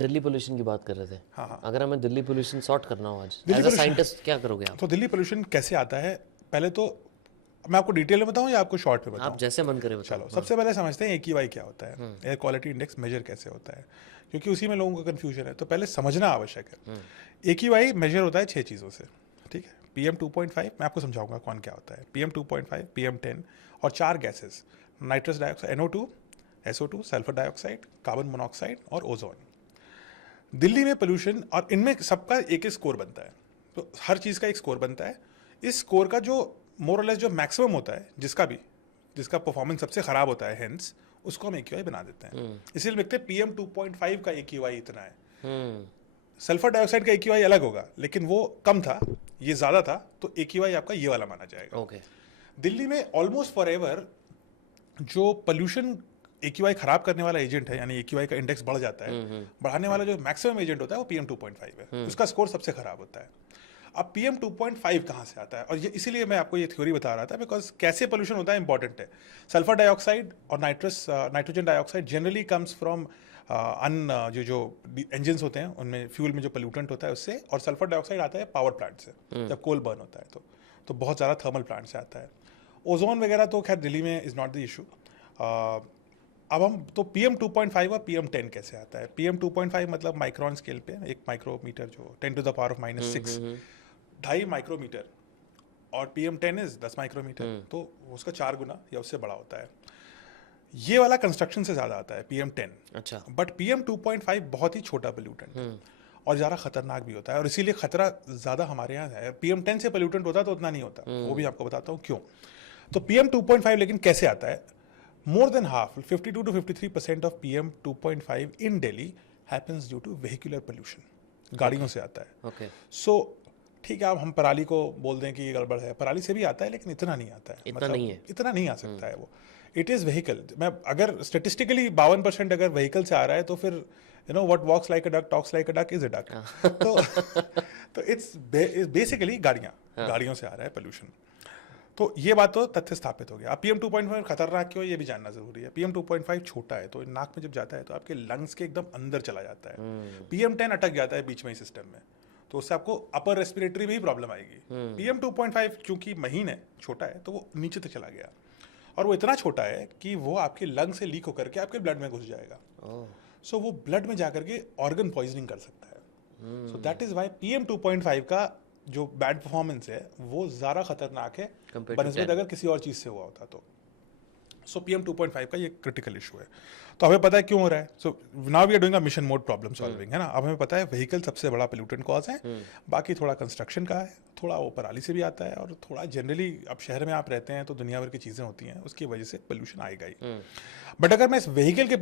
Delhi pollution की बात कर रहे थे। हाँ। अगर हमें दिल्ली पोल्यूशन सॉर्ट करना हो आज Delhi as a pollution- scientist क्या करोगे आप? तो दिल्ली पोल्यूशन कैसे आता है, पहले तो मैं आपको डिटेल में बताऊं या आपको शॉर्ट में बताऊं? आप जैसे मन करे बताओ। चलो, सबसे पहले समझते हैं AQI क्या होता है, एयर क्वालिटी इंडेक्स मेजर कैसे होता है, क्योंकि उसी में लोगों का कन्फ्यूजन है। तो पहले समझना आवश्यक है। AQI मेजर होता है 6 चीज़ों से, ठीक है। PM 2.5 मैं आपको समझाऊंगा कौन क्या होता है। PM 2.5, PM 10 और 4 gases, nitrous dioxide NO2, SO2, sulphur dioxide, carbon monoxide और ओजोन। दिल्ली में पोल्यूशन, और इनमें सबका एक एक स्कोर बनता है, तो हर चीज़ का एक स्कोर बनता है। इस स्कोर का जो मोर और लेस जो मैक्सिमम होता है, जिसका परफॉर्मेंस सबसे खराब होता है, हेंस उसको हम AQI बना देते हैं। इसीलिए लिखते हैं PM 2.5 का AQI इतना है। सल्फर डाइऑक्साइड का AQI अलग होगा, लेकिन वो कम था, ये ज़्यादा था, तो AQI आपका ये वाला माना जाएगा। ओके। दिल्ली में ऑलमोस्ट फॉर एवर जो पोल्यूशन AQI खराब करने वाला एजेंट है, यानी AQI का इंडेक्स बढ़ जाता है, बढ़ाने वाला जो मैक्सिमम एजेंट होता है वो PM 2.5 है। उसका स्कोर सबसे खराब होता है। अब PM 2.5 कहाँ से आता है, और ये इसीलिए मैं आपको ये थ्योरी बता रहा था, बिकॉज कैसे पोल्यूशन होता है इंपॉर्टेंट है। सल्फर डाइऑक्साइड और nitrogen dioxide generally comes from जो इंजन्स होते हैं उनमें फ्यूल में जो पोल्यूटेंट होता है उससे, और सल्फर डाइऑक्साइड आता है पावर प्लांट से, जब कोल बर्न होता है तो बहुत ज़्यादा थर्मल प्लांट से आता है। ओजोन वगैरह तो खैर दिल्ली में इज़ नॉट द इशू। अब हम तो PM 2.5 और PM 10 कैसे आता है। PM 2.5 मतलब माइक्रोन स्केल पे, एक माइक्रोमीटर जो 10 to the power of -6, 2.5 micrometre, और PM 10 इज 10 माइक्रोमीटर, तो उसका 4 गुना या उससे बड़ा होता है। ये वाला कंस्ट्रक्शन से ज़्यादा आता है PM 10। अच्छा। बट PM 2.5 बहुत ही छोटा पोल्यूटेंट है और ज़्यादा खतरनाक भी होता है, और इसीलिए खतरा ज़्यादा हमारे यहाँ है। PM 10 से पोल्यूटेंट होता तो उतना नहीं होता, वो भी आपको बताता हूँ क्यों। तो PM 2.5 लेकिन कैसे आता है? More than half, 52 to 53% of PM 2.5 in Delhi happens due to vehicular pollution. गाड़ियों से आता है। ओके। So, ठीक है, अब हम पराली को बोल दें कि ये गड़बड़ है, पराली से भी आता है, लेकिन इतना नहीं आता है। इतना नहीं है। इतना नहीं आ सकता है वो। It is vehicle. मैं अगर स्टेटिस्टिकली 52% अगर व्हीकल से आ रहा है, तो फिर what walks like a duck talks like a duck is a duck. तो इट्स बेसिकली गाड़ियों से आ रहा है पोल्यूशन। तो ये बात तो तथ्य स्थापित हो गया। अब PM 2.5 खतरनाक क्यों है ये भी जानना जरूरी है। PM 2.5 छोटा है, तो नाक में जब जाता है तो आपके लंग्स के एकदम अंदर चला जाता है। PM 10 अटक जाता है बीच में ही सिस्टम में, तो उससे आपको अपर रेस्पिरेटरी में ही प्रॉब्लम आएगी। PM 2.5 चूंकि महीन है, छोटा है, तो वो नीचे तक चला गया, और वो इतना छोटा है कि वो आपके लंग से लीक होकर के आपके ब्लड में घुस जाएगा। सो वो ब्लड में जाकर के ऑर्गन पॉइजनिंग कर सकता है। So that is why PM 2.5 का जो बैड परफॉर्मेंस है वो ज़्यादा खतरनाक है बनस्बत अगर किसी और चीज़ से हुआ होता तो। सो PM 2.5 का ये क्रिटिकल इशू है। तो हमें पता है क्यों हो रहा है। So now we are doing a mission mode problem solving, है ना। अब हमें पता है व्हीकल सबसे बड़ा पोल्यूटेंट कॉज है, बाकी थोड़ा कंस्ट्रक्शन का है, थोड़ा वो पराली से भी आता है, और थोड़ा जनरली अब शहर में आप रहते हैं तो दुनिया भर की चीज़ें होती हैं, उसकी वजह से पोल्यूशन आएगा ही। बट अगर मैं इस व्हीकल के